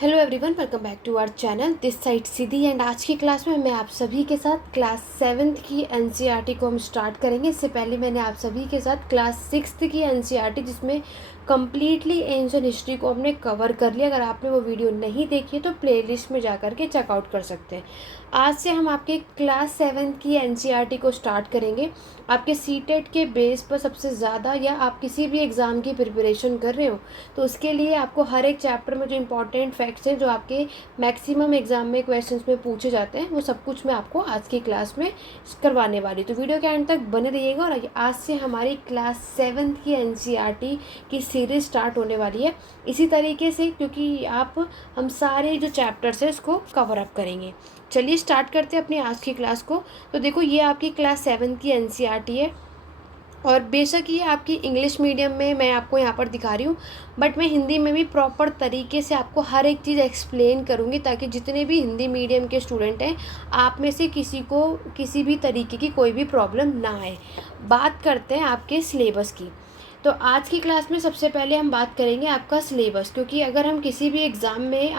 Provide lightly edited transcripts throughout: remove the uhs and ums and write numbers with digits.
Hello everyone, welcome back to our channel. This side Siddhi and आज की class में मैं आप सभी के साथ क्लास 7th की एनसीईआरटी को हम स्टार्ट करेंगे। इससे पहले मैंने आप सभी के साथ क्लास 6th की एनसीईआरटी जिसमें कम्प्लीटली एंशिएंट हिस्ट्री को हमने कवर कर लिया। अगर आपने वो वीडियो नहीं देखी है तो प्लेलिस्ट में जा कर के चेकआउट कर सकते हैं। आज से हम आपके क्लास 7th की एनसीईआरटी को स्टार्ट करेंगे। आपके सीटेट के बेस पर सबसे ज़्यादा, या आप किसी भी एग्ज़ाम की प्रिपरेशन कर रहे हो तो उसके लिए आपको हर एक चैप्टर में जो इंपॉर्टेंट फैक्ट्स हैं, जो आपके मैक्सिमम एग्जाम में क्वेश्चंस में पूछे जाते हैं, वो सब कुछ मैं आपको आज की क्लास में करवाने वाली। तो वीडियो के एंड तक बने रहिएगा। और आज से हमारी क्लास 7th की एनसीईआरटी की सीरीज़ स्टार्ट होने वाली है इसी तरीके से, क्योंकि हम सारे जो चैप्टर्स हैं उसको कवर अप करेंगे। चलिए स्टार्ट करते हैं अपनी आज की क्लास को। तो देखो, ये आपकी क्लास 7th की एनसीईआरटी है और बेशक ये आपकी इंग्लिश मीडियम में मैं आपको यहाँ पर दिखा रही हूँ, बट मैं हिंदी में भी प्रॉपर तरीके से आपको हर एक चीज़ एक्सप्लेन करूँगी, ताकि जितने भी हिंदी मीडियम के स्टूडेंट हैं आप में से किसी को किसी भी तरीके की कोई भी प्रॉब्लम ना आए। बात करते हैं आपके सिलेबस की। तो आज की क्लास में सबसे पहले हम बात करेंगे आपका सिलेबस, क्योंकि अगर हम किसी भी एग्ज़ाम में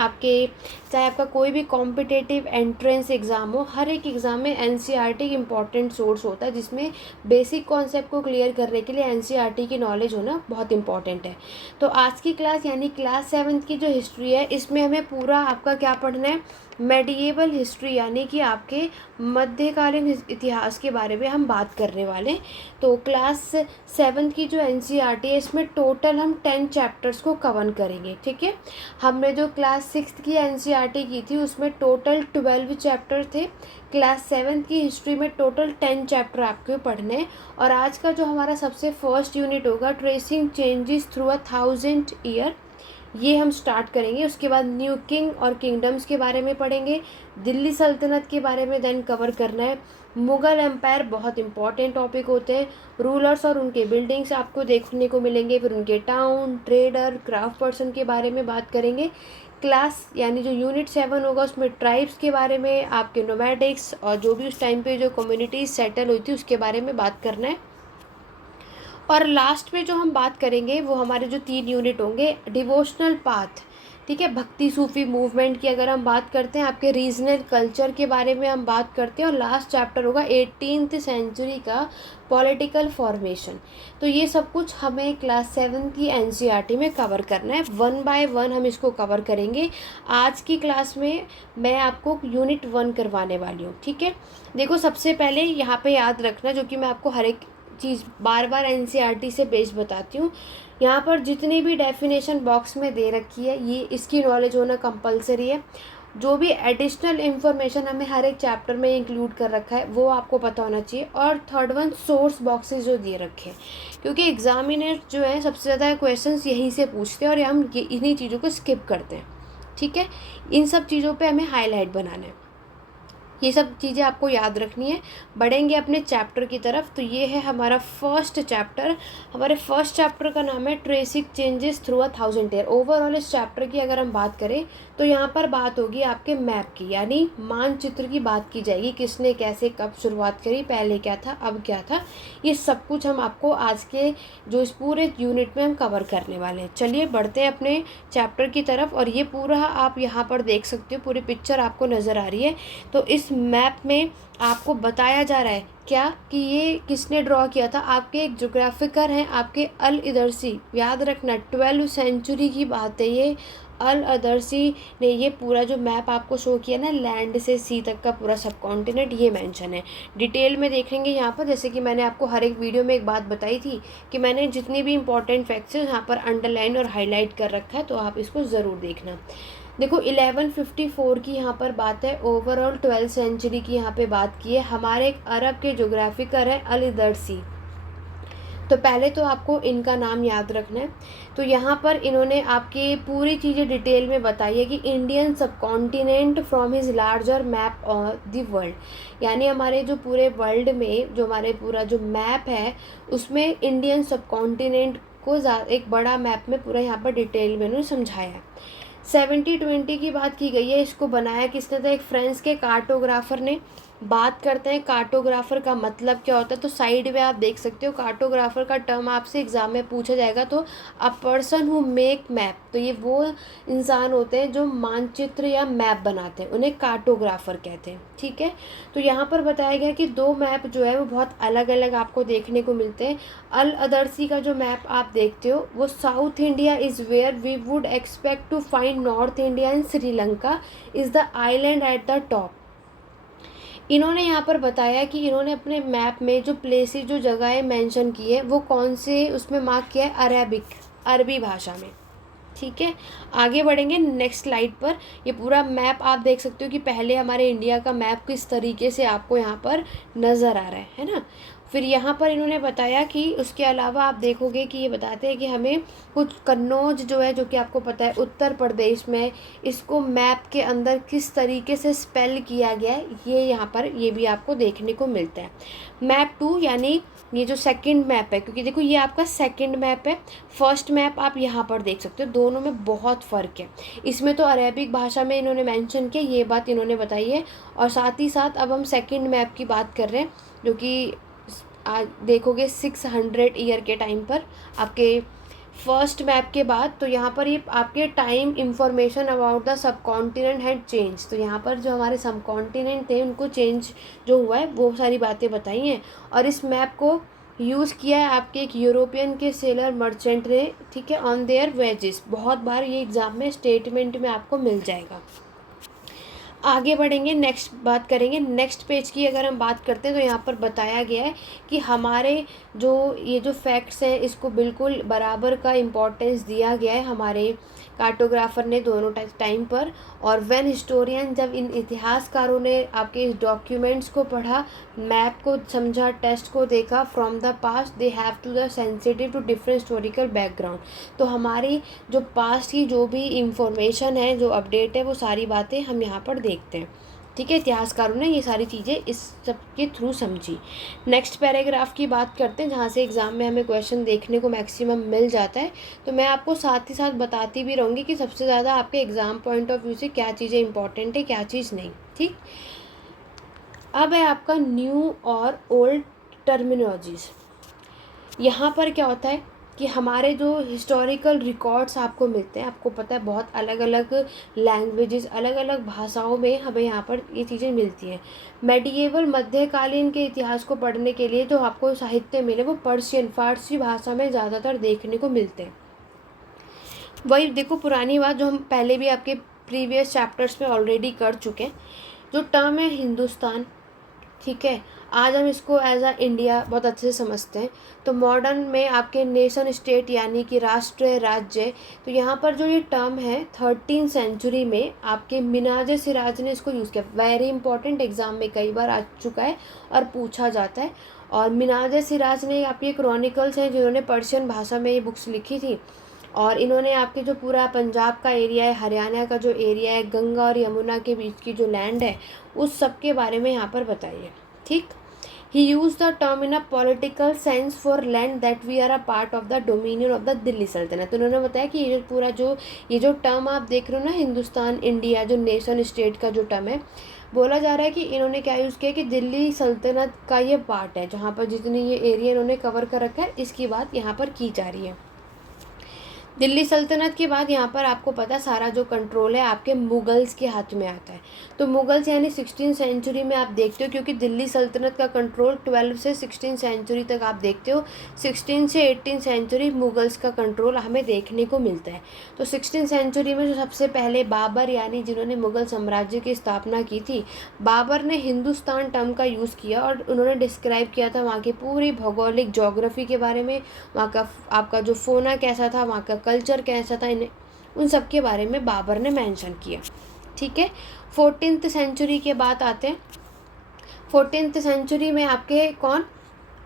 चाहे आपका कोई भी कॉम्पिटिटिव एंट्रेंस एग्ज़ाम हो, हर एक एग्ज़ाम में एनसीईआरटी एक इम्पॉर्टेंट सोर्स होता है, जिसमें बेसिक कॉन्सेप्ट को क्लियर करने के लिए एनसीईआरटी की नॉलेज होना बहुत इंपॉर्टेंट है। तो आज की क्लास यानी क्लास 7th की जो हिस्ट्री है, इसमें हमें पूरा आपका क्या पढ़ना है, मेडिएवल हिस्ट्री, यानी कि आपके मध्यकालीन इतिहास के बारे में हम बात करने वाले। तो क्लास 7th की जो एनसीईआरटी है, इसमें टोटल हम 10 चैप्टर्स को कवर करेंगे। ठीक है, हमने जो क्लास 6th की एनसीईआरटी की थी उसमें टोटल 12 चैप्टर थे। क्लास 7th की हिस्ट्री में टोटल 10 चैप्टर आपको पढ़ने हैं। और आज का जो हमारा सबसे फर्स्ट यूनिट होगा, tracing changes through a 1000 year, ये हम स्टार्ट करेंगे। उसके बाद न्यू किंग और किंगडम्स के बारे में पढ़ेंगे, दिल्ली सल्तनत के बारे में देन कवर करना है। मुग़ल एम्पायर बहुत इंपॉर्टेंट टॉपिक होते हैं, रूलर्स और उनके बिल्डिंग्स आपको देखने को मिलेंगे, फिर उनके टाउन, ट्रेडर, क्राफ्ट पर्सन के बारे में बात करेंगे। क्लास यानी जो यूनिट 7 होगा उसमें ट्राइब्स के बारे में, आपके नोमैडिक्स और जो भी उस टाइम पे जो कम्युनिटीज़ सेटल हुई थी उसके बारे में बात करना है। और लास्ट में जो हम बात करेंगे वो हमारे जो 3 यूनिट होंगे, डिवोशनल पाथ, ठीक है, भक्ति सूफी मूवमेंट की अगर हम बात करते हैं, आपके रीजनल कल्चर के बारे में हम बात करते हैं। और लास्ट चैप्टर होगा 18th सेंचुरी का पॉलिटिकल फॉर्मेशन। तो ये सब कुछ हमें क्लास 7 की एनसीईआरटी में कवर करना है। 1 बाय 1 हम इसको कवर करेंगे। आज की क्लास में मैं आपको यूनिट 1 करवाने वाली हूँ। ठीक है, देखो सबसे पहले यहाँ पे याद रखना, जो कि मैं आपको हर एक चीज़ बार बार एनसीईआरटी से बेस बताती हूँ, यहाँ पर जितनी भी डेफिनेशन बॉक्स में दे रखी है ये इसकी नॉलेज होना कंपलसरी है। जो भी एडिशनल इन्फॉर्मेशन हमें हर एक चैप्टर में इंक्लूड कर रखा है वो आपको पता होना चाहिए। और थर्ड वन, सोर्स बॉक्सेस जो दिए रखे हैं, क्योंकि एग्जामिनर जो है सबसे ज़्यादा क्वेश्चंस यहीं से पूछते हैं और हम इन्हीं चीज़ों को स्किप करते हैं। ठीक है, इन सब चीज़ों पर हमें हाईलाइट बनाना है, ये सब चीज़ें आपको याद रखनी है। बढ़ेंगे अपने चैप्टर की तरफ। तो ये है हमारा फर्स्ट चैप्टर। हमारे फर्स्ट चैप्टर का नाम है tracing changes through a 1000 year. Overall इस चैप्टर की अगर हम बात करें तो यहाँ पर बात होगी आपके मैप की, यानी मानचित्र की बात की जाएगी, किसने कैसे कब शुरुआत करी, पहले क्या था अब क्या था, ये सब कुछ हम आपको आज के जो इस पूरे यूनिट में हम कवर करने वाले हैं। चलिए बढ़ते हैं अपने चैप्टर की तरफ। और ये पूरा आप यहाँ पर देख सकते हो, पूरी पिक्चर आपको नज़र आ रही है। तो इस मैप में आपको बताया जा रहा है क्या कि ये किसने ड्रॉ किया था। आपके एक ज्योग्राफिकर हैं आपके अल इदरसी, याद रखना 12वीं सेंचुरी की बात है ये। अल इदरसी ने ये पूरा जो मैप आपको शो किया ना, लैंड से सी तक का पूरा सब कॉन्टिनेंट, ये मेंशन है। डिटेल में देखेंगे यहाँ पर, जैसे कि मैंने आपको हर एक वीडियो में एक बात बताई थी कि मैंने जितनी भी इंपॉर्टेंट फैक्ट्स हैं यहाँ पर अंडरलाइन और हाईलाइट कर रखा है, तो आप इसको ज़रूर देखना। देखो 1154 की यहाँ पर बात है, ओवरऑल 12th सेंचुरी की यहाँ पे बात की है। हमारे एक अरब के ज्योग्राफिकर हैं अल इदरसी। तो पहले तो आपको इनका नाम याद रखना है। तो यहाँ पर इन्होंने आपकी पूरी चीज़ें डिटेल में बताई है कि इंडियन सब continent from his larger map of the world, यानी हमारे जो पूरे वर्ल्ड में जो हमारे पूरा जो मैप है उसमें इंडियन सब कॉन्टिनेंट को एक बड़ा मैप में पूरा यहाँ पर डिटेल में उन्होंने समझाया है। 70-20 की बात की गई है। इसको बनाया किसने था, एक फ्रांस के कार्टोग्राफर ने। बात करते हैं कार्टोग्राफर का मतलब क्या होता है, तो साइड में आप देख सकते हो कार्टोग्राफर का टर्म आपसे एग्जाम में पूछा जाएगा। तो a person who make map, तो ये वो इंसान होते हैं जो मानचित्र या मैप बनाते हैं, उन्हें कार्टोग्राफर कहते हैं। ठीक है, तो यहाँ पर बताया गया कि दो मैप जो है वो बहुत अलग अलग आपको देखने को मिलते हैं। अल अदरसी का जो मैप आप देखते हो वो south India is where we would expect to find north India and Sri Lanka is the island at the top. इन्होंने यहाँ पर बताया कि इन्होंने अपने मैप में जो प्लेसेस, जो जगहें मेंशन की है वो कौन से उसमें मार्क किया है, अरेबिक, अरबी भाषा में। ठीक है, आगे बढ़ेंगे नेक्स्ट स्लाइड पर। ये पूरा मैप आप देख सकते हो कि पहले हमारे इंडिया का मैप किस तरीके से आपको यहाँ पर नज़र आ रहा है ना। फिर यहाँ पर इन्होंने बताया कि उसके अलावा आप देखोगे कि ये बताते हैं कि हमें कुछ कन्नौज जो है, जो कि आपको पता है उत्तर प्रदेश में, इसको मैप के अंदर किस तरीके से स्पेल किया गया है ये यहाँ पर ये भी आपको देखने को मिलता है। मैप 2 यानी ये जो सेकंड मैप है, क्योंकि देखो ये आपका सेकंड मैप है, फर्स्ट मैप आप यहाँ पर देख सकते हो, दोनों में बहुत फ़र्क है। इसमें तो अरेबिक भाषा में इन्होंने मेंशन किया, ये बात इन्होंने बताई है। और साथ ही साथ अब हम सेकंड मैप की बात कर रहे हैं, जो कि आज देखोगे 600 ईयर के टाइम पर आपके फर्स्ट मैप के बाद। तो यहाँ पर ये आपके time information about the sub continent had change, तो यहाँ पर जो हमारे सब कॉन्टिनेंट थे उनको चेंज जो हुआ है वो सारी बातें बताई हैं। और इस मैप को यूज़ किया है आपके एक यूरोपियन के सेलर मर्चेंट ने, ठीक है, ऑन देयर वेजेस। बहुत बार ये एग्ज़ाम में स्टेटमेंट में आपको मिल जाएगा। आगे बढ़ेंगे, नेक्स्ट बात करेंगे नेक्स्ट पेज की। अगर हम बात करते हैं तो यहाँ पर बताया गया है कि हमारे जो ये जो फैक्ट्स हैं इसको बिल्कुल बराबर का इम्पोर्टेंस दिया गया है हमारे कार्टोग्राफर ने दोनों टाइम पर। और व्हेन हिस्टोरियन, जब इन इतिहासकारों ने आपके इस डॉक्यूमेंट्स को पढ़ा, मैप को समझा, टेस्ट को देखा, from the past they have to the sensitive to different historical background, तो हमारी जो पास्ट की जो भी इंफॉर्मेशन है, जो अपडेट है, वो सारी बातें हम यहाँ पर देखते हैं। ठीक है, इतिहासकारों ने ये सारी चीज़ें इस सब के थ्रू समझी। नेक्स्ट पैराग्राफ की बात करते हैं, जहाँ से एग्ज़ाम में हमें क्वेश्चन देखने को मैक्सिमम मिल जाता है। तो मैं आपको साथ ही साथ बताती भी रहूँगी कि सबसे ज़्यादा आपके एग्ज़ाम पॉइंट ऑफ व्यू से क्या चीज़ें इंपॉर्टेंट है, क्या चीज़ नहीं। ठीक, अब है आपका न्यू और ओल्ड टर्मिनोलॉजीज़। यहाँ पर क्या होता है कि हमारे जो हिस्टोरिकल रिकॉर्ड्स आपको मिलते हैं, आपको पता है बहुत अलग अलग लैंग्वेजेस, अलग अलग भाषाओं में हमें यहाँ पर ये चीज़ें मिलती हैं। मेडिएवल, मध्यकालीन के इतिहास को पढ़ने के लिए जो आपको साहित्य मिले वो पर्शियन, फारसी भाषा में ज़्यादातर देखने को मिलते हैं। वही देखो पुरानी बात जो हम पहले भी आपके प्रीवियस चैप्टर्स में ऑलरेडी कर चुके हैं, जो टर्म है हिंदुस्तान, ठीक है, आज हम इसको एज अ इंडिया बहुत अच्छे से समझते हैं। तो मॉडर्न में आपके नेशन स्टेट यानी कि राष्ट्र, राज्य, तो यहाँ पर जो ये टर्म है 13वीं सेंचुरी में आपके मिनाज सिराज ने इसको यूज़ किया। वेरी इंपॉर्टेंट, एग्जाम में कई बार आ चुका है और पूछा जाता है। और मिनाज सिराज ने आपके क्रॉनिकल्स हैं जिन्होंने पर्शियन भाषा में ये बुक्स लिखी थी। और इन्होंने आपके जो पूरा पंजाब का एरिया है, हरियाणा का जो एरिया है, गंगा और यमुना के बीच की जो लैंड है, उस सब के बारे में यहाँ पर बताइए। ठीक, he use the term in a political sense for land that we are a part of the dominion of the Delhi Sultanate. तो उन्होंने बताया कि ये पूरा जो ये जो टर्म आप देख रहे हो ना, हिंदुस्तान, इंडिया, जो नेशन स्टेट का जो टर्म है, बोला जा रहा है कि इन्होंने क्या यूज़ किया कि दिल्ली सल्तनत का ये पार्ट है, जहाँ पर जितनी ये एरिया इन्होंने कवर कर रखा है, इसकी बात यहाँ पर की जा रही है। दिल्ली सल्तनत के बाद यहाँ पर आपको पता सारा जो कंट्रोल है आपके मुगल्स के हाथ में आता है। तो मुगल्स यानी 16वीं सेंचुरी में आप देखते हो, क्योंकि दिल्ली सल्तनत का कंट्रोल 12 से 16 सेंचुरी तक आप देखते हो, 16 से 18 सेंचुरी मुगल्स का कंट्रोल हमें देखने को मिलता है। तो 16 सेंचुरी में जो सबसे पहले बाबर यानी जिन्होंने मुगल साम्राज्य की स्थापना की थी, बाबर ने हिंदुस्तान टर्म का यूज़ किया और उन्होंने डिस्क्राइब किया था वहाँ की पूरी भौगोलिक जोग्राफी के बारे में, वहाँ का आपका जो फोना कैसा था, वहाँ का कल्चर कैसा था, इन्हें उन सब के बारे में बाबर ने मेंशन किया। ठीक है, 14th सेंचुरी के बाद आते हैं। 14th सेंचुरी में आपके कौन,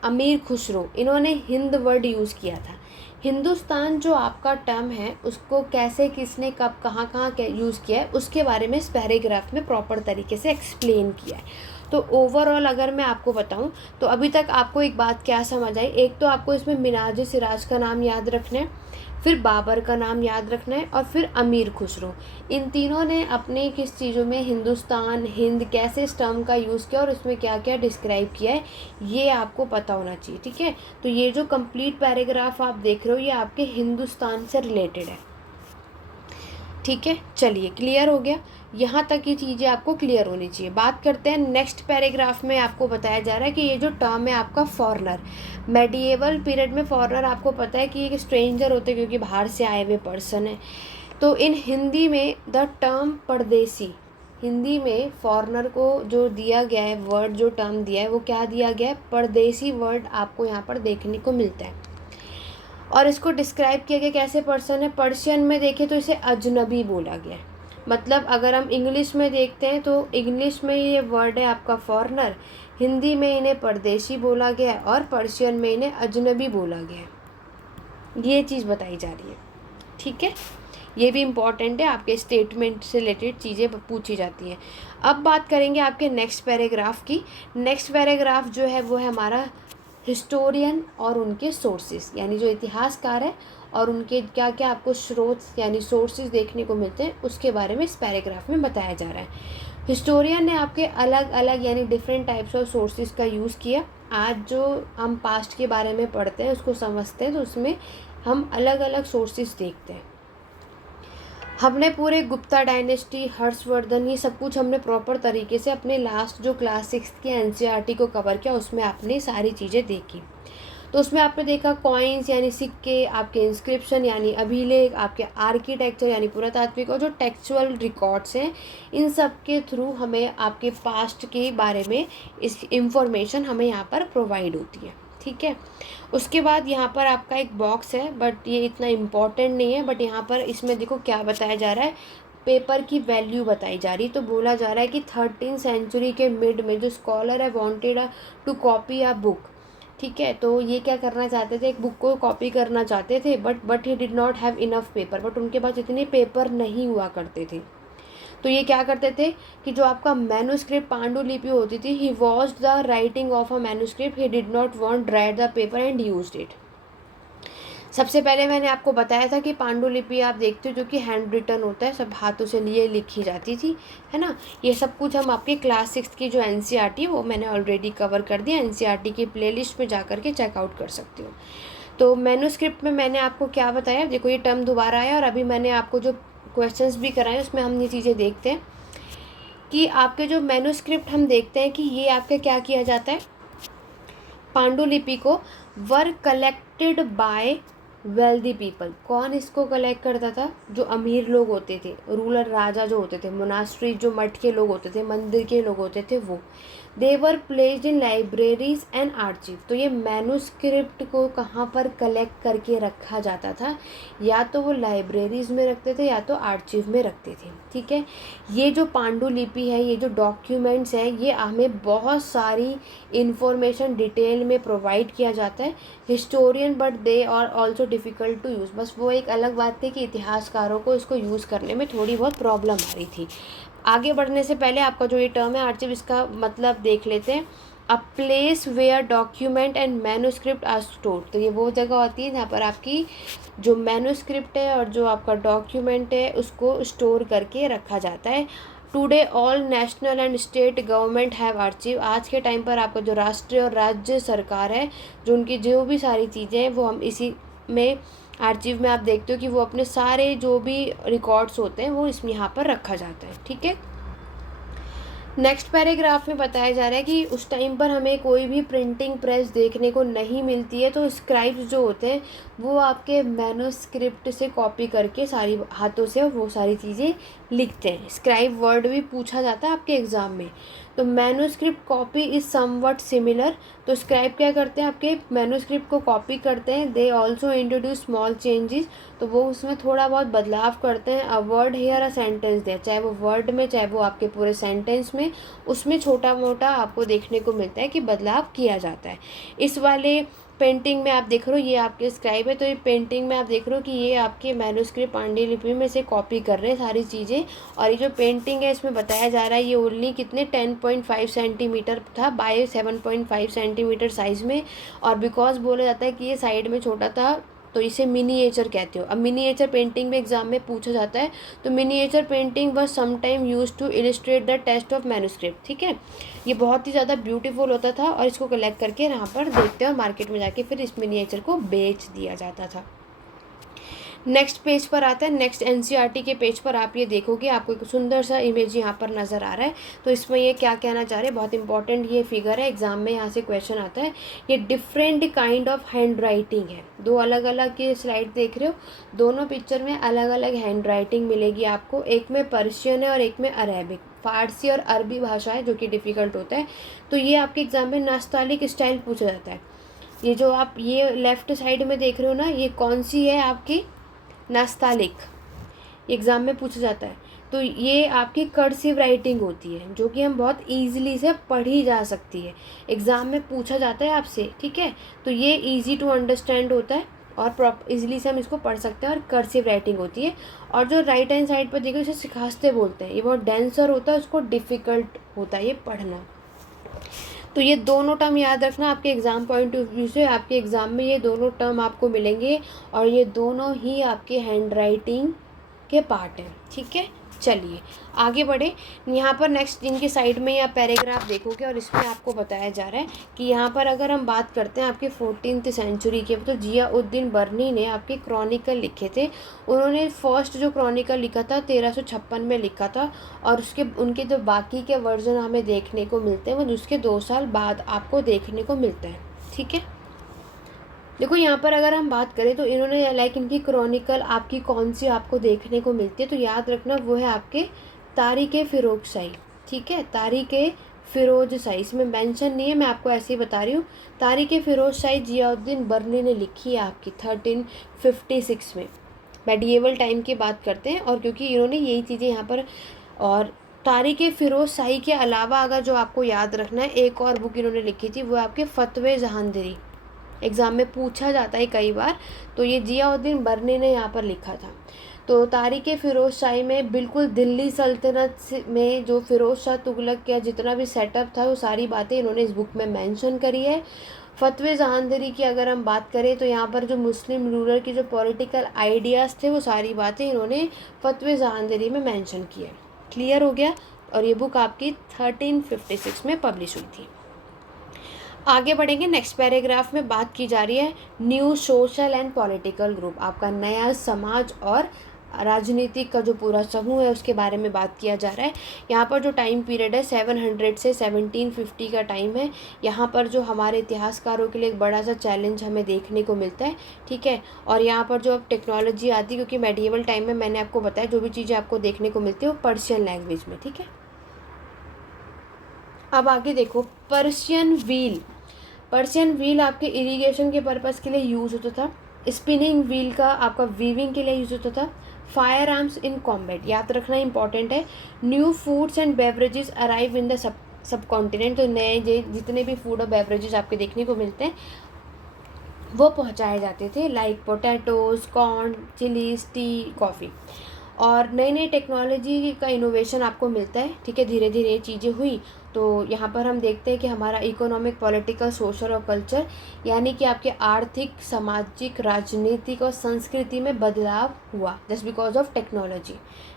अमीर खुसरो, इन्होंने हिंद वर्ड यूज़ किया था। हिंदुस्तान जो आपका टर्म है उसको कैसे, किसने, कब, कहाँ कहाँ यूज़ किया है, उसके बारे में इस पैराग्राफ में प्रॉपर तरीके से एक्सप्लेन किया है। तो ओवरऑल अगर मैं आपको बताऊं तो अभी तक आपको एक बात क्या समझ आई, एक तो आपको इसमें मिनाज सिराज का नाम याद रखना है, फिर बाबर का नाम याद रखना है और फिर अमीर खुसरो। इन तीनों ने अपने किस चीज़ों में हिंदुस्तान, हिंद कैसे इस टर्म का यूज़ किया और उसमें क्या क्या डिस्क्राइब किया है, ये आपको पता होना चाहिए। ठीक है, तो ये जो कंप्लीट पैराग्राफ आप देख रहे हो ये आपके हिंदुस्तान से रिलेटेड है। ठीक है, चलिए क्लियर हो गया, यहाँ तक ये चीज़ें आपको क्लियर होनी चाहिए। बात करते हैं नेक्स्ट पैराग्राफ में। आपको बताया जा रहा है कि ये जो टर्म है आपका फॉरेनर, मेडिएवल पीरियड में फॉरेनर आपको पता है कि एक स्ट्रेंजर होते हैं क्योंकि बाहर से आए हुए पर्सन है। तो इन हिंदी में द टर्म परदेसी, हिंदी में फॉरेनर को जो दिया गया है वर्ड, जो टर्म दिया है वो क्या दिया गया है, परदेसी वर्ड आपको यहाँ पर देखने को मिलता है। और इसको डिस्क्राइब किया गया कैसे पर्सन है, पर्शियन में देखें तो इसे अजनबी बोला गया है। मतलब अगर हम इंग्लिश में देखते हैं तो इंग्लिश में ये वर्ड है आपका फॉरेनर, हिंदी में इन्हें परदेशी बोला गया है और पर्शियन में इन्हें अजनबी बोला गया है। ये चीज़ बताई जा रही है। ठीक है, ये भी इम्पॉर्टेंट है, आपके स्टेटमेंट से रिलेटेड चीज़ें पूछी जाती हैं। अब बात करेंगे आपके नेक्स्ट पैराग्राफ की। नेक्स्ट पैराग्राफ जो है वो है हमारा हिस्टोरियन और उनके सोर्सेज, यानी जो इतिहासकार है और उनके क्या क्या आपको स्रोत यानी सोर्सेज देखने को मिलते हैं उसके बारे में इस पैराग्राफ में बताया जा रहा है। हिस्टोरियन ने आपके अलग अलग यानी डिफरेंट टाइप्स ऑफ सोर्सेज का यूज़ किया। आज जो हम पास्ट के बारे में पढ़ते हैं उसको समझते हैं तो उसमें हम अलग अलग सोर्सेज देखते हैं। हमने पूरे गुप्ता डायनेस्टी, हर्षवर्धन, ये सब कुछ हमने प्रॉपर तरीके से अपने लास्ट जो क्लास 6 की एनसीईआरटी को कवर किया उसमें आपने सारी चीज़ें देखी। तो उसमें आपने देखा कॉइन्स यानी सिक्के, आपके इंस्क्रिप्शन यानी अभिलेख, आपके आर्किटेक्चर यानी पुरातात्विक और जो टेक्सचुअल रिकॉर्ड्स हैं, इन सब के थ्रू हमें आपके पास्ट के बारे में इस इंफॉर्मेशन हमें यहाँ पर प्रोवाइड होती है। ठीक है, उसके बाद यहाँ पर आपका एक बॉक्स है बट ये इतना इम्पॉर्टेंट नहीं है, बट यहाँ पर इसमें देखो क्या बताया जा रहा है, पेपर की वैल्यू बताई जा रही है। तो बोला जा रहा है कि 13th सेंचुरी के मिड में जो स्कॉलर है wanted to copy a book. ठीक है, तो ये क्या करना चाहते थे, एक बुक को कॉपी करना चाहते थे but he did not have enough paper, but उनके पास इतने पेपर नहीं हुआ करते थे। तो ये क्या करते थे कि जो आपका मैन्युस्क्रिप्ट पांडुलिपि होती थी, he was the writing of a manuscript, he did not want right the paper and used it. सबसे पहले मैंने आपको बताया था कि पांडुलिपि आप देखते हो जो कि हैंड रिटन होता है, सब हाथों से लिए लिखी जाती थी, है ना। ये सब कुछ हम आपके क्लास 6 की जो एनसीईआरटी है वो मैंने ऑलरेडी कवर कर दिया, एनसीईआरटी की प्लेलिस्ट में जा कर के चेकआउट कर सकते हो। तो मैन्युस्क्रिप्ट में मैंने आपको क्या बताया, देखो ये टर्म दोबारा आया और अभी मैंने आपको जो क्वेश्चंस भी कराए उसमें हम ये चीज़ें देखते हैं कि आपके जो मैन्युस्क्रिप्ट हम देखते हैं कि ये आपके क्या किया जाता है, पांडुलिपि को वर कलेक्टेड बाय वेल्दी पीपल। कौन इसको कलेक्ट करता था, जो अमीर लोग होते थे, रूलर राजा जो होते थे, मोनास्ट्री जो मठ के लोग होते थे, मंदिर के लोग होते थे वो। They were placed in libraries and archive. तो ये मैन्युस्क्रिप्ट को कहाँ पर कलेक्ट करके रखा जाता था, या तो वो लाइब्रेरीज में रखते थे या तो आर्चीव में रखते थे। ठीक है, ये जो पांडुलिपि है, ये जो डॉक्यूमेंट्स है, ये हमें बहुत सारी इंफॉर्मेशन डिटेल में प्रोवाइड किया जाता है। Historian but they are also difficult to use, बस वो एक अलग बात थी कि इतिहासकारों को इसको यूज़ करने में थोड़ी बहुत प्रॉब्लम आ रही थी। आगे बढ़ने से पहले आपका जो ये टर्म है आर्चिव, इसका मतलब देख लेते हैं। A place where document and manuscript are stored. तो ये वो जगह होती है जहाँ पर आपकी जो मैन्युस्क्रिप्ट है और जो आपका डॉक्यूमेंट है उसको स्टोर करके रखा जाता है। Today all national and state government have archive. आज के टाइम पर आपका जो राष्ट्रीय और राज्य सरकार है, जो उनकी जो भी सारी चीज़ें हैं वो हम इसी में आर्चिव में आप देखते हो कि वो अपने सारे जो भी रिकॉर्ड्स होते हैं वो इसमें यहाँ पर रखा जाता है। ठीक है, नेक्स्ट पैराग्राफ में बताया जा रहा है कि उस टाइम पर हमें कोई भी प्रिंटिंग प्रेस देखने को नहीं मिलती है, तो स्क्राइब्स जो होते हैं वो आपके मैन्युस्क्रिप्ट से कॉपी करके सारी हाथों से वो सारी चीज़ें लिखते हैं। स्क्राइब वर्ड भी पूछा जाता है आपके एग्ज़ाम में। तो manuscript copy is something similar. तो स्क्राइब क्या करते हैं, आपके मैन्युस्क्रिप्ट को कॉपी करते हैं। They also introduce small changes. तो वो उसमें थोड़ा बहुत बदलाव करते हैं। A word here a sentence there, चाहे वो वर्ड में चाहे वो आपके पूरे सेंटेंस में, उसमें छोटा मोटा आपको देखने को मिलता है कि बदलाव किया जाता है। इस वाले पेंटिंग में आप देख रहे हो ये आपके स्क्राइब है, तो ये पेंटिंग में आप देख रहे हो कि ये आपके मैन्युस्क्रिप्ट पांडुलिपि में से कॉपी कर रहे हैं सारी चीज़ें। और ये जो पेंटिंग है इसमें बताया जा रहा है ये ओनली कितने 10.5 सेंटीमीटर था बाय 7.5 सेंटीमीटर साइज़ में। और बिकॉज बोला जाता है कि ये साइड में छोटा था तो इसे मिनिएचर कहते हो। अब मिनिएचर पेंटिंग में एग्जाम में पूछा जाता है, तो miniature painting was sometime use to illustrate the text of manuscript, ठीक है। ये बहुत ही ज़्यादा ब्यूटीफुल होता था और इसको कलेक्ट करके यहाँ पर देखते हैं और मार्केट में जाके फिर इस मिनिएचर को बेच दिया जाता था। नेक्स्ट पेज पर आता है, नेक्स्ट एनसीईआरटी के पेज पर आप ये देखोगे, आपको एक सुंदर सा इमेज यहाँ पर नज़र आ रहा है। तो इसमें ये क्या कहना चाह रहे हैं, बहुत इंपॉर्टेंट ये फिगर है, एग्जाम में यहाँ से क्वेश्चन आता है। ये different kind of hand writing है। दो अलग अलग के स्लाइड देख रहे हो, दोनों पिक्चर में अलग अलग हैंड राइटिंग मिलेगी आपको। एक में पर्शियन है और एक में अरेबिक, फारसी और अरबी भाषा है, जो कि डिफ़िकल्ट होता है। तो ये आपके एग्जाम में नास्तालिक स्टाइल पूछा जाता है। ये जो आप ये लेफ्ट साइड में देख रहे हो ना, ये कौन सी है आपकी, नास्तालिक, एग्ज़ाम में पूछा जाता है। तो ये आपकी कर्सिव राइटिंग होती है, जो कि हम बहुत ईजिली से पढ़ी जा सकती है, एग्ज़ाम में पूछा जाता है आपसे, ठीक है। तो ये इजी टू अंडरस्टैंड होता है और इजीली से हम इसको पढ़ सकते हैं, और कर्सिव राइटिंग होती है। और जो राइट हैंड साइड पर देखो, इसे सिखास्ते बोलते हैं, ये बहुत डेंसर होता है, उसको डिफ़िकल्ट होता है ये पढ़ना। तो ये दोनों टर्म याद रखना आपके एग्ज़ाम पॉइंट ऑफ व्यू से, आपके एग्ज़ाम में ये दोनों टर्म आपको मिलेंगे और ये दोनों ही आपके हैंड राइटिंग के पार्ट हैं, ठीक है। चलिए आगे बढ़े। यहाँ पर नेक्स्ट इनके साइड में या पैराग्राफ देखोगे और इसमें आपको बताया जा रहा है कि यहाँ पर अगर हम बात करते हैं आपके 14th सेंचुरी के, तो जियाउद्दीन बर्नी ने आपके क्रॉनिकल लिखे थे। उन्होंने फर्स्ट जो क्रॉनिकल लिखा था 1356 में लिखा था, और उनके जो बाकी के वर्जन हमें देखने को मिलते हैं वो उसके 2 साल बाद आपको देखने को मिलते हैं, ठीक है। देखो यहाँ पर अगर हम बात करें तो इन्होंने लाइक इनकी क्रॉनिकल आपकी कौन सी आपको देखने को मिलती है, तो याद रखना वो है आपके तारीख़ फ़िरोज़ शाही, ठीक है। तारीख़ फ़िरोज़ शाही इसमें मेंशन नहीं है, मैं आपको ऐसे ही बता रही हूँ। तारीख़ फ़िरोज़ शाही जियाउद्दीन बर्नी ने लिखी है आपकी 1356 में। मेडिएवल टाइम की बात करते हैं, और क्योंकि इन्होंने यही चीज़ें यहाँ पर, और तारीख़ फ़िरोज़ शाही के अलावा अगर जो आपको याद रखना है, एक और बुक इन्होंने लिखी थी, वो आपके फ़तवे जहांगीरी, एग्ज़ाम में पूछा जाता है कई बार। तो ये जियाउद्दीन बर्नी ने यहाँ पर लिखा था। तो तारीख़ फ़िरोज़ शाही में बिल्कुल दिल्ली सल्तनत में जो फ़िरोज़ शाह तुगलक का जितना भी सेटअप था, वो सारी बातें इन्होंने इस बुक में मेंशन करी है। फ़तवे जहांगीरी की अगर हम बात करें तो यहाँ पर जो मुस्लिम रूलर की जो पॉलिटिकल आइडियाज़ थे, वो सारी बातें इन्होंने फ़तवे जहांगीरी में मेंशन की है। क्लियर हो गया। और ये बुक आपकी 1356 में पब्लिश हुई थी। आगे बढ़ेंगे। नेक्स्ट पैराग्राफ में बात की जा रही है new social and political group, आपका नया समाज और राजनीतिक का जो पूरा समूह है उसके बारे में बात किया जा रहा है। यहाँ पर जो टाइम पीरियड है 700 से 1750 का टाइम है। यहाँ पर जो हमारे इतिहासकारों के लिए एक बड़ा सा चैलेंज हमें देखने को मिलता है, ठीक है। और यहाँ पर जो अब टेक्नोलॉजी आती है, क्योंकि मेडिएवल टाइम में मैंने आपको बताया जो भी चीज़ें आपको देखने को मिलती है वो पर्शियन लैंग्वेज में, ठीक है। अब आगे देखो, पर्शियन व्हील। पर्शियन व्हील आपके इरिगेशन के पर्पज़ के लिए यूज़ होता था। स्पिनिंग व्हील का आपका वीविंग के लिए यूज़ होता था। फायर आर्म्स इन कॉम्बैट, याद रखना इंपॉर्टेंट है। New foods and beverages arrive in the sub continent, तो नए जितने भी फूड और बेवरेजेस आपके देखने को मिलते हैं वो पहुंचाए जाते थे, like potatoes, corn, chillies, T, coffee. और नई नई टेक्नोलॉजी का इनोवेशन आपको मिलता है, ठीक है। धीरे धीरे ये चीज़ें हुई, तो यहाँ पर हम देखते हैं कि हमारा इकोनॉमिक, पॉलिटिकल, सोशल और कल्चर, यानी कि आपके आर्थिक, सामाजिक, राजनीतिक और संस्कृति में बदलाव हुआ जस्ट बिकॉज ऑफ टेक्नोलॉजी,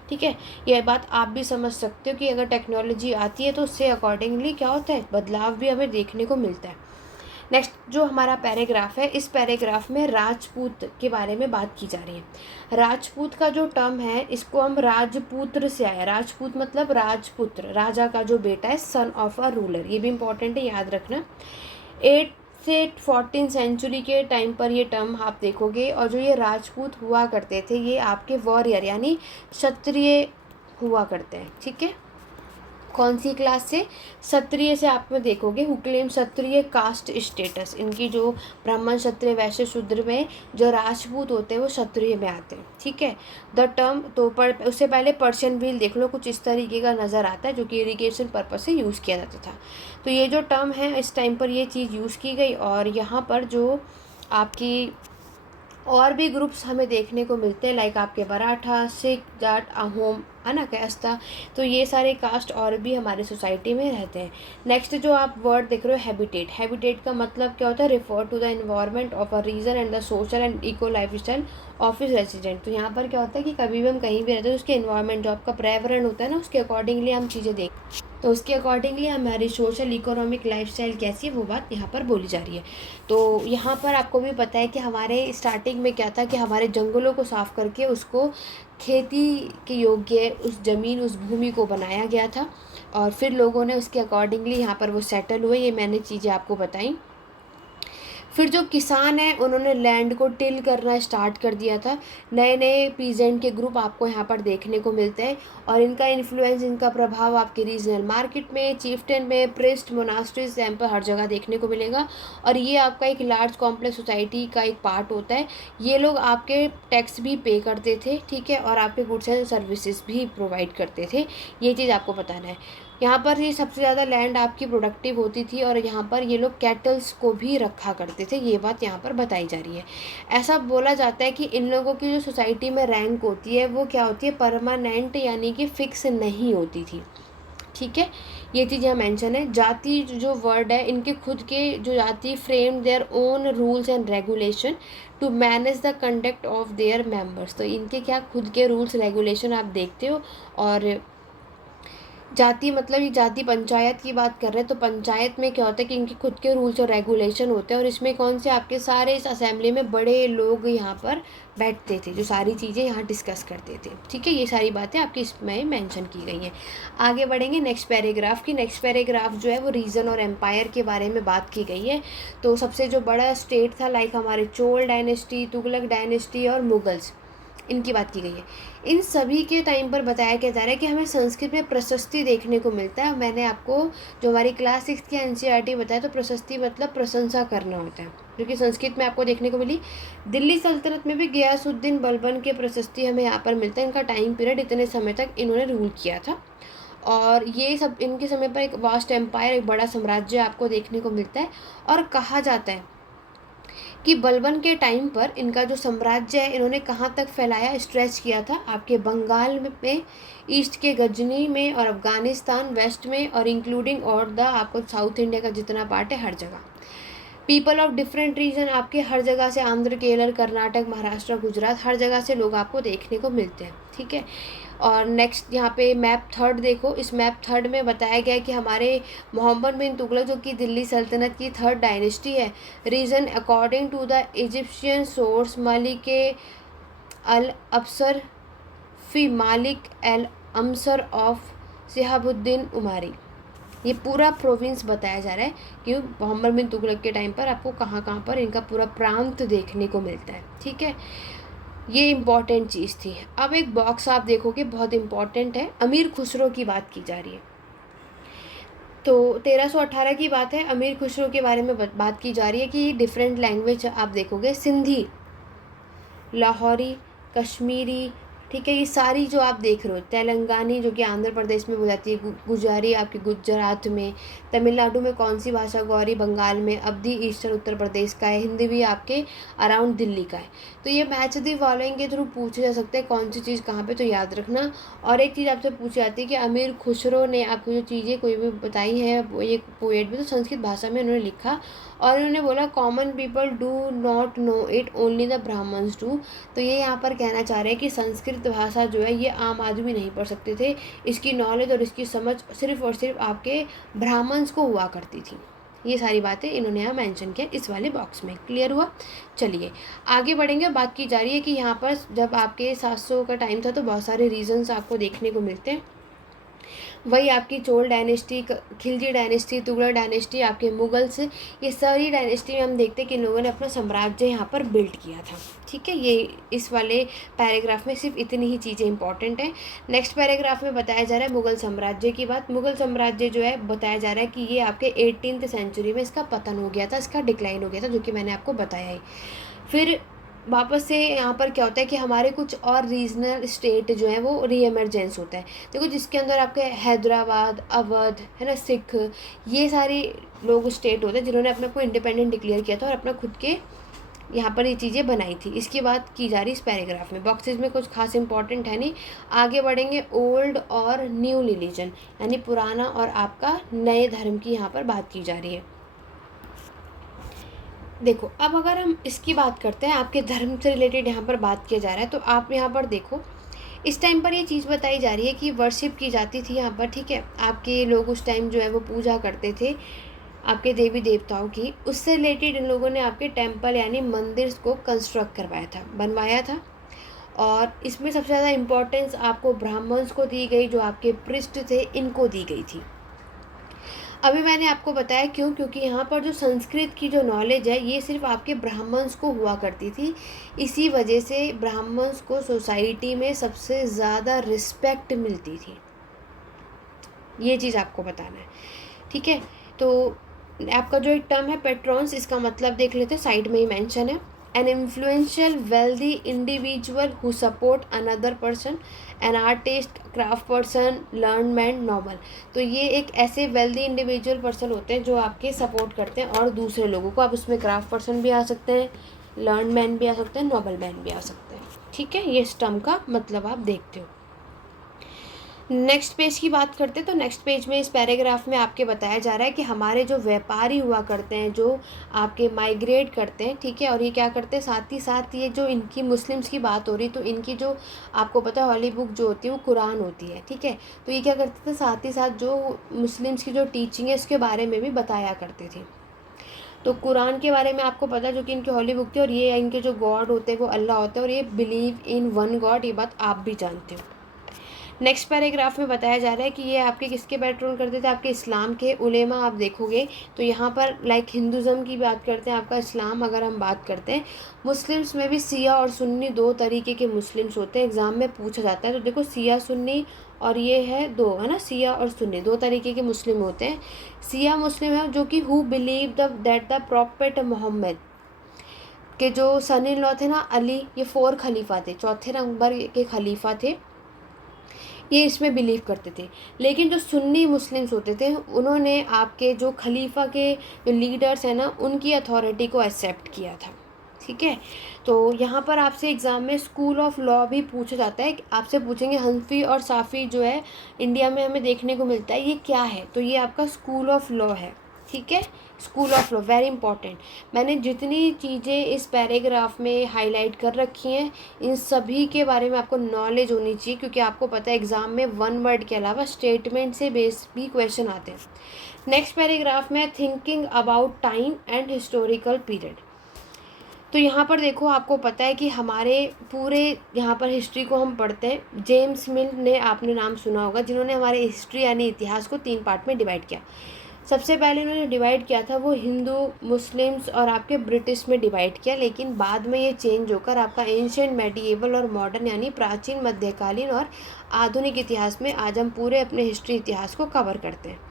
ठीक है। यह बात आप भी समझ सकते हो कि अगर टेक्नोलॉजी आती है तो उससे अकॉर्डिंगली क्या होता है, बदलाव भी हमें देखने को मिलता है। नेक्स्ट जो हमारा पैराग्राफ है, इस पैराग्राफ में राजपूत के बारे में बात की जा रही है। राजपूत का जो टर्म है, इसको हम राजपुत्र से आया। राजपूत मतलब राजपुत्र, राजा का जो बेटा है, सन ऑफ अ रूलर, ये भी इंपॉर्टेंट है, याद रखना। 8 से 14 सेंचुरी के टाइम पर ये टर्म आप देखोगे। और जो ये राजपूत हुआ करते थे, ये आपके वॉरियर यानी क्षत्रिय हुआ करते हैं, ठीक है। कौन सी क्लास से, क्षत्रिय से आप में देखोगे। Who claim Kshatriya caste status, इनकी जो ब्राह्मण, क्षत्रिय, वैश्य, शूद्र में जो राजपूत होते हैं वो क्षत्रिय में आते हैं, ठीक है। द टर्म तो उससे पहले पर्शियन व्हील देख लो, कुछ इस तरीके का नज़र आता है, जो कि इरिगेशन पर्पज से यूज़ किया जाता था। तो ये जो टर्म है इस टाइम पर ये चीज़ यूज़ की गई। और यहाँ पर जो आपकी और भी ग्रुप्स हमें देखने को मिलते हैं, लाइक आपके मराठा, सिख, जाट, अहोम, है ना, कैस्ता। तो ये सारे कास्ट और भी हमारे सोसाइटी में रहते हैं। नेक्स्ट जो आप वर्ड देख रहे हो, हैबिटेट। हैबिटेट का मतलब क्या होता है? Refer to the environment of a region and the social and eco lifestyle of its resident. तो यहाँ पर क्या होता है कि कभी भी हम कहीं भी रहते हैं तो उसके एनवायरनमेंट जो आपका पर्यावरण होता है ना, उसके अकॉर्डिंगली हम चीज़ें देख, तो उसके अकॉर्डिंगली हमारी सोशल इकोनॉमिक लाइफस्टाइल कैसी है वो बात यहाँ पर बोली जा रही है। तो यहाँ पर आपको भी पता है कि हमारे स्टार्टिंग में क्या था कि हमारे जंगलों को साफ़ करके उसको खेती के योग्य उस ज़मीन, उस भूमि को बनाया गया था, और फिर लोगों ने उसके अकॉर्डिंगली यहाँ पर वो सेटल हुए। ये मैंने चीज़ें आपको बताई। फिर जो किसान हैं उन्होंने लैंड को टिल करना स्टार्ट कर दिया था। नए नए पीजेंट के ग्रुप आपको यहाँ पर देखने को मिलते हैं, और इनका इन्फ्लुएंस, इनका प्रभाव आपके रीजनल मार्केट में, चीफ्टन में, प्रिस्ट, मोनास्ट्रीज, टेम्पल हर जगह देखने को मिलेगा। और ये आपका एक लार्ज कॉम्प्लेक्स सोसाइटी का एक पार्ट होता है। ये लोग आपके टैक्स भी पे करते थे, ठीक है, और आपके गुड्स एंड सर्विसेज भी प्रोवाइड करते थे। ये चीज़ आपको बताना है। यहाँ पर ये सबसे ज़्यादा लैंड आपकी प्रोडक्टिव होती थी, और यहाँ पर ये लोग कैटल्स को भी रखा करते थे। ये बात यहाँ पर बताई जा रही है। ऐसा बोला जाता है कि इन लोगों की जो सोसाइटी में रैंक होती है वो क्या होती है? परमानेंट, यानी कि फिक्स नहीं होती थी, ठीक है। ये चीज़ यहाँ मेंशन है। जाति जो वर्ड है, इनके खुद के जो जाति frame their own rules and regulation to manage the conduct of their members. तो इनके क्या खुद के रूल्स रेगुलेशन आप देखते हो। और जाति मतलब ये जाति पंचायत की बात कर रहे हैं, तो पंचायत में क्या होता है कि इनके खुद के रूल्स और रेगुलेशन होते हैं, और इसमें कौन से आपके सारे इस असेंबली में बड़े लोग यहाँ पर बैठते थे जो सारी चीज़ें यहाँ डिस्कस करते थे, ठीक है। ये सारी बातें आपकी इसमें मेंशन की गई हैं। आगे बढ़ेंगे नेक्स्ट पैराग्राफ की। नेक्स्ट पैराग्राफ जो है वो रीजन और एम्पायर के बारे में बात की गई है। तो सबसे जो बड़ा स्टेट था, लाइक हमारे चोल डायनेस्टी, तुगलक डायनेस्टी और मुगल्स, इनकी बात की गई है। इन सभी के टाइम पर बताया क्या जा रहा है कि हमें संस्कृत में प्रशस्ति देखने को मिलता है। मैंने आपको जो हमारी क्लास 6 की एनसीईआरटी बताया, तो प्रशस्ति मतलब प्रशंसा करना होता है, जो कि संस्कृत में आपको देखने को मिली। दिल्ली सल्तनत में भी गयासुद्दीन बलबन के प्रशस्ति हमें यहाँ पर मिलता है। इनका टाइम पीरियड, इतने समय तक इन्होंने रूल किया था, और ये सब इनके समय पर एक वास्ट एम्पायर, एक बड़ा साम्राज्य आपको देखने को मिलता है। और कहा जाता है कि बलबन के टाइम पर इनका जो साम्राज्य है इन्होंने कहाँ तक फैलाया, स्ट्रेच किया था, आपके बंगाल में, ईस्ट के गजनी में, और अफगानिस्तान वेस्ट में, और इंक्लूडिंग और द आपको साउथ इंडिया का जितना पार्ट है हर जगह। पीपल ऑफ डिफरेंट रीजन, आपके हर जगह से, आंध्र, केरल, कर्नाटक, महाराष्ट्र, गुजरात, हर जगह से लोग आपको देखने को मिलते हैं, ठीक है। और नेक्स्ट यहाँ पे मैप थर्ड देखो। इस मैप थर्ड में बताया गया है कि हमारे मोहम्मद बिन तुगलक, जो कि दिल्ली सल्तनत की थर्ड डायनेस्टी है, reason according to the Egyptian source मलिक अल अफसर फी मालिक एल अमसर ऑफ शिहाबुद्दीन उमारी। ये पूरा प्रोविंस बताया जा रहा है कि मोहम्मद बिन तुगलक के टाइम पर आपको कहाँ कहाँ पर इनका पूरा प्रांत देखने को मिलता है, ठीक है। ये इम्पॉर्टेंट चीज़ थी। अब एक बॉक्स आप देखोगे, बहुत इम्पॉर्टेंट है, अमीर खुसरो की बात की जा रही है। तो 1318 की बात है, अमीर खुसरो के बारे में बात की जा रही है कि डिफरेंट लैंग्वेज आप देखोगे, सिंधी, लाहौरी, कश्मीरी, ठीक है, ये सारी जो आप देख रहे हो, तेलंगानी जो कि आंध्र प्रदेश में बोली जाती है, गुजारी आपकी गुजरात में, तमिलनाडु में कौन सी भाषा, गौरी बंगाल में, अवधी ईस्टर्न उत्तर प्रदेश का है, हिंदी भी आपके अराउंड दिल्ली का है। तो ये मैच दी फॉलोइंग के थ्रू पूछे जा सकते हैं कौन सी चीज़ कहाँ पे, तो याद रखना। और एक चीज़ आपसे पूछी जाती है कि अमीर खुसरो ने आपको जो चीज़ें कोई भी बताई है, वो ये पोएट भी तो संस्कृत भाषा में उन्होंने लिखा, और उन्होंने बोला common people do not know it, only the Brahmins do. तो ये यहाँ पर कहना चाह रहे हैं कि संस्कृत भाषा जो है ये आम आदमी नहीं पढ़ सकते थे, इसकी नॉलेज और इसकी समझ सिर्फ और सिर्फ आपके ब्राह्मण्स को हुआ करती थी। ये सारी बातें इन्होंने यहाँ मेंशन किया इस वाले बॉक्स में। क्लियर हुआ? चलिए आगे बढ़ेंगे। बात की जा रही है कि यहाँ पर जब आपके 700 का टाइम था तो बहुत सारे रीजन्स आपको देखने को मिलते हैं। वही आपकी Chola dynasty, Khilji dynasty, Tughlaq dynasty, आपके मुगल्स, ये सारी डायनेस्टी में हम देखते हैं कि इन लोगों ने अपना साम्राज्य यहाँ पर बिल्ड किया था, ठीक है। ये इस वाले पैराग्राफ में सिर्फ इतनी ही चीज़ें इंपॉर्टेंट हैं। नेक्स्ट पैराग्राफ में बताया जा रहा है मुगल साम्राज्य की बात। मुगल साम्राज्य जो है बताया जा रहा है कि ये आपके 18th सेंचुरी में इसका पतन हो गया था, इसका डिक्लाइन हो गया था, जो कि मैंने आपको बताया ही। फिर वापस से यहाँ पर क्या होता है कि हमारे कुछ और रीजनल स्टेट जो है वो रीएमर्जेंस होता है। देखो जिसके अंदर आपके हैदराबाद, अवध, है ना, सिख, ये सारे लोग स्टेट होते हैं जिन्होंने अपने को इंडिपेंडेंट डिक्लेयर किया था और अपना खुद के यहाँ पर ये चीज़ें बनाई थी, इसकी बात की जा रही इस पैराग्राफ में। बॉक्सेस में कुछ खास इंपॉर्टेंट है नहीं। आगे बढ़ेंगे, ओल्ड और न्यू रिलीजन, यानी पुराना और आपका नए धर्म की यहाँ पर बात की जा रही है। देखो अब अगर हम इसकी बात करते हैं, आपके धर्म से रिलेटेड यहाँ पर बात किया जा रहा है, तो आप यहाँ पर देखो इस टाइम पर ये चीज़ बताई जा रही है कि वर्शिप की जाती थी यहाँ पर, ठीक है। आपके लोग उस टाइम जो है वो पूजा करते थे आपके देवी देवताओं की। उससे रिलेटेड इन लोगों ने आपके टेम्पल यानी मंदिर को कंस्ट्रक्ट करवाया था, बनवाया था। और इसमें सबसे ज़्यादा इम्पोर्टेंस आपको ब्राह्मण्स को दी गई, जो आपके पृष्ठ थे इनको दी गई थी। अभी मैंने आपको बताया क्यों, क्योंकि यहाँ पर जो संस्कृत की जो नॉलेज है ये सिर्फ आपके ब्राह्मण्स को हुआ करती थी। इसी वजह से ब्राह्मण्स को सोसाइटी में सबसे ज़्यादा रिस्पेक्ट मिलती थी। ये चीज़ आपको बताना है, ठीक है। तो आपका जो एक टर्म है पेट्रॉन्स, इसका मतलब देख लेते हैं, साइड में ही मेंशन है। An influential wealthy individual who support another person, an artist, craft person, learn man, noble. तो ये एक ऐसे वेल्दी इंडिविजुअल पर्सन होते हैं जो आपके सपोर्ट करते हैं और दूसरे लोगों को। आप उसमें क्राफ्ट पर्सन भी आ सकते हैं, लर्न मैन भी आ सकते हैं, नॉबल मैन भी आ सकते हैं, ठीक है। ये इस टर्म का मतलब आप देखते हो। नेक्स्ट पेज की बात करते हैं, तो नेक्स्ट पेज में इस पैराग्राफ में आपके बताया जा रहा है कि हमारे जो व्यापारी हुआ करते हैं, जो आपके माइग्रेट करते हैं, ठीक है, और ये क्या करते हैं, साथ ही साथ ये जो इनकी मुस्लिम्स की बात हो रही, तो इनकी जो आपको पता है हॉली बुक जो होती है वो कुरान होती है, ठीक है। तो ये क्या करते थे, साथ ही साथ जो मुस्लिम्स की जो टीचिंग है उसके बारे में भी बताया करते थे। तो कुरान के बारे में आपको पता है, जो कि इनकी हॉली बुक थी, और ये इनके जो गॉड होते हैं वो अल्लाह होते हैं, और ये बिलीव इन वन गॉड, ये बात आप भी जानते हो। नेक्स्ट पैराग्राफ में बताया जा रहा है कि ये आपके किसके पैट्रोन करते थे, आपके इस्लाम के उलेमा। आप देखोगे तो यहाँ पर लाइक हिंदुज़म की बात करते हैं, आपका इस्लाम अगर हम बात करते हैं, मुस्लिम्स में भी सिया और सुन्नी दो तरीके के मुस्लिम्स होते हैं, एग्ज़ाम में पूछा जाता है। तो देखो सिया सुन्नी, और ये है दो, है ना, सिया और सुन्नी दो तरीके के मुस्लिम होते हैं। सिया मुस्लिम है जो कि who believe that the prophet Muhammad के जो सन इन लॉ थे ना अली, ये 4 खलीफा थे, चौथे नंबर के खलीफा थे, ये इसमें बिलीव करते थे। लेकिन जो सुन्नी मुस्लिम्स होते थे उन्होंने आपके जो खलीफा के जो लीडर्स हैं ना उनकी अथॉरिटी को एक्सेप्ट किया था, ठीक है। तो यहाँ पर आपसे एग्ज़ाम में स्कूल ऑफ लॉ भी पूछा जाता है, आपसे पूछेंगे हनफी और साफ़ी जो है इंडिया में हमें देखने को मिलता है, ये क्या है, तो ये आपका स्कूल ऑफ लॉ है, ठीक है। School of law very important. मैंने जितनी चीज़ें इस पैराग्राफ में हाईलाइट कर रखी हैं इन सभी के बारे में आपको नॉलेज होनी चाहिए, क्योंकि आपको पता है एग्ज़ाम में वन वर्ड के अलावा स्टेटमेंट से बेस भी क्वेश्चन आते हैं। नेक्स्ट पैराग्राफ में thinking about time and historical period. तो यहाँ पर देखो आपको पता है कि हमारे पूरे यहाँ पर हिस्ट्री को हम पढ़ते हैं, जेम्स मिल ने आपने नाम सुना होगा, जिन्होंने हमारे हिस्ट्री यानी इतिहास को 3 पार्ट में डिवाइड किया। सबसे पहले उन्होंने डिवाइड किया था वो हिंदू, मुस्लिम्स और आपके ब्रिटिश में डिवाइड किया, लेकिन बाद में ये चेंज होकर आपका एंशिएंट, मेडिएवल और मॉडर्न यानी प्राचीन, मध्यकालीन और आधुनिक इतिहास में आज हम पूरे अपने हिस्ट्री इतिहास को कवर करते हैं।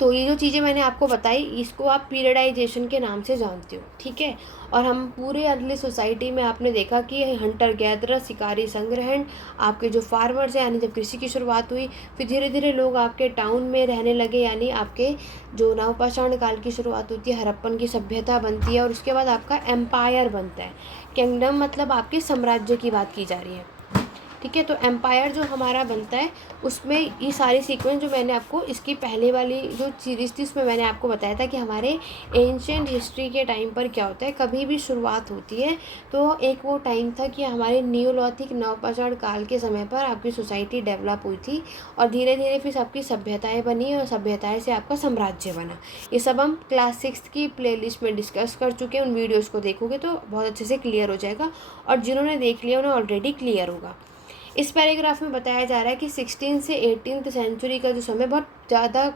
तो ये जो चीज़ें मैंने आपको बताई इसको आप पीरियडाइजेशन के नाम से जानते हो, ठीक है। और हम पूरे अर्ली सोसाइटी में आपने देखा कि हंटर गैदरर, शिकारी संग्रहण, आपके जो फार्मर्स हैं यानी जब कृषि की शुरुआत हुई, फिर धीरे धीरे लोग आपके टाउन में रहने लगे, यानी आपके जो नवपाषाण काल की शुरुआत होती है, हड़प्पन की सभ्यता बनती है, और उसके बाद आपका एम्पायर बनता है। किंगडम मतलब आपके साम्राज्य की बात की जा रही है, ठीक है। तो एम्पायर जो हमारा बनता है उसमें ये सारी सीक्वेंस जो मैंने आपको इसकी पहले वाली जो सीरीज़ थी उसमें मैंने आपको बताया था कि हमारे एंशिएंट हिस्ट्री के टाइम पर क्या होता है, कभी भी शुरुआत होती है तो एक वो टाइम था कि हमारे नियोलिथिक नवपाषाण काल के समय पर आपकी सोसाइटी डेवलप हुई थी, और धीरे धीरे फिर आपकी सभ्यताएँ बनी और सभ्यताएँ से आपका साम्राज्य बना। ये सब हम क्लास 6 की प्लेलिस्ट में डिस्कस कर चुके हैं, उन वीडियोज़ को देखोगे तो बहुत अच्छे से क्लियर हो जाएगा, और जिन्होंने देख लिया उन्हें ऑलरेडी क्लियर होगा। इस पैराग्राफ में बताया जा रहा है कि 16 से 18th सेंचुरी का जो समय बहुत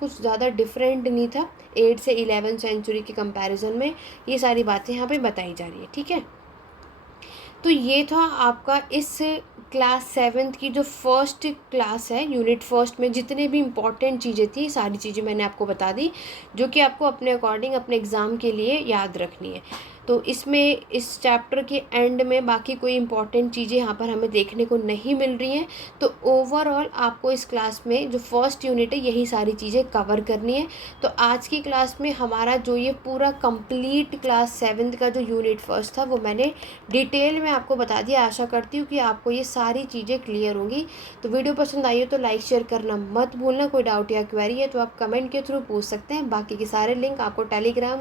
कुछ ज़्यादा डिफरेंट नहीं था 8 से 11 सेंचुरी के कंपैरिजन में, ये सारी बातें यहाँ पे बताई जा रही है, ठीक है। तो ये था आपका इस क्लास 7th की जो फर्स्ट क्लास है, यूनिट फर्स्ट में जितने भी इम्पॉर्टेंट चीज़ें थी सारी चीज़ें मैंने आपको बता दी, जो कि आपको अपने अकॉर्डिंग अपने एग्ज़ाम के लिए याद रखनी है। तो इसमें इस चैप्टर के एंड में बाकी कोई इंपॉर्टेंट चीज़ें यहाँ पर हमें देखने को नहीं मिल रही हैं। तो ओवरऑल आपको इस क्लास में जो फर्स्ट यूनिट है यही सारी चीज़ें कवर करनी है। तो आज की क्लास में हमारा जो ये पूरा कंप्लीट क्लास 7th का जो यूनिट फर्स्ट था वो मैंने डिटेल में आपको बता दिया। आशा करती हूँ कि आपको ये सारी चीज़ें क्लियर होंगी। तो वीडियो पसंद आई हो तो लाइक शेयर करना मत भूलना। कोई डाउट या क्वेरी है तो आप कमेंट के थ्रू पूछ सकते हैं। बाकी के सारे लिंक आपको टेलीग्राम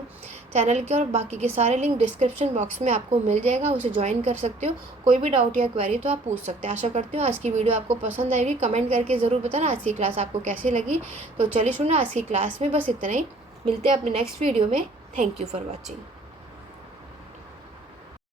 चैनल के और बाकी के सारे लिंक डिस्क्रिप्शन बॉक्स में आपको मिल जाएगा, उसे ज्वाइन कर सकते हो। कोई भी डाउट या क्वेरी तो आप पूछ सकते हैं। आशा करती हूँ आज की वीडियो आपको पसंद आएगी। कमेंट करके ज़रूर बताना आज की क्लास आपको कैसी लगी। तो चलिए सुनना आज की क्लास में बस इतना ही। मिलते हैं अपने नेक्स्ट वीडियो में। Thank you for watching.